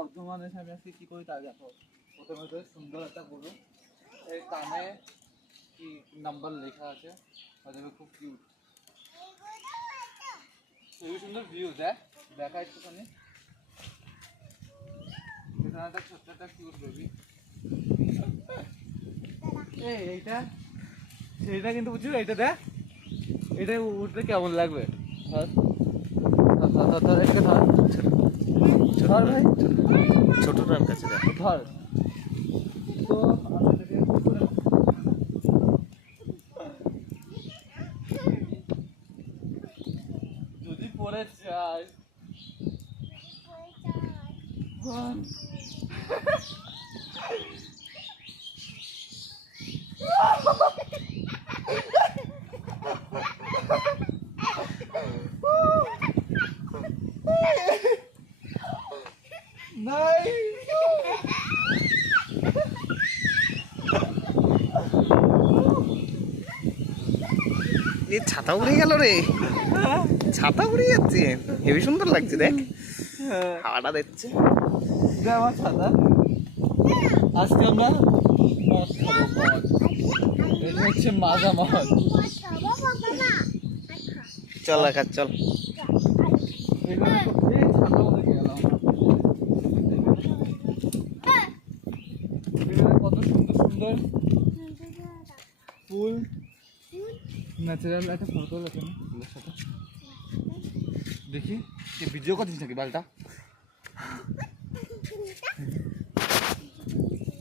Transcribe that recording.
বর্ধমানে আমি আজকে কি করি তা দেখো। প্রথমে তো সুন্দর একটা গরু, এই কানে কি নাম্বার লেখা আছে, খুব কিউট, খুবই সুন্দর ভিউ। দেখা একটুখানি, এখানে একটা ছোট্ট একটা কিউট বেবি। এইটা সেইটা কিন্তু বুঝছো, এইটা দেখ, এটা উঠতে কেমন লাগবে। ধর ধর ধর, এটাকে ধর, ধর ভাই, ছোটটার কাছে ধর। তো যদি পড়ে যায় নাই, ছাতা উড়ে গেল রে, ছাতা উড়ে যাচ্ছে, হেবি সুন্দর লাগছে। দেখ হাওয়াটা দিচ্ছে। আমার ছাতা। আজকে আমরা মদ খাবো, মদ। এটা হচ্ছে মাজা মদ। চল একা চল। কত সুন্দর সুন্দর ফুল, ন্যাচারাল একটা ফটো আছে না ফুলের সাথে। দেখি ভিডিও করছিস নাকি বালটা?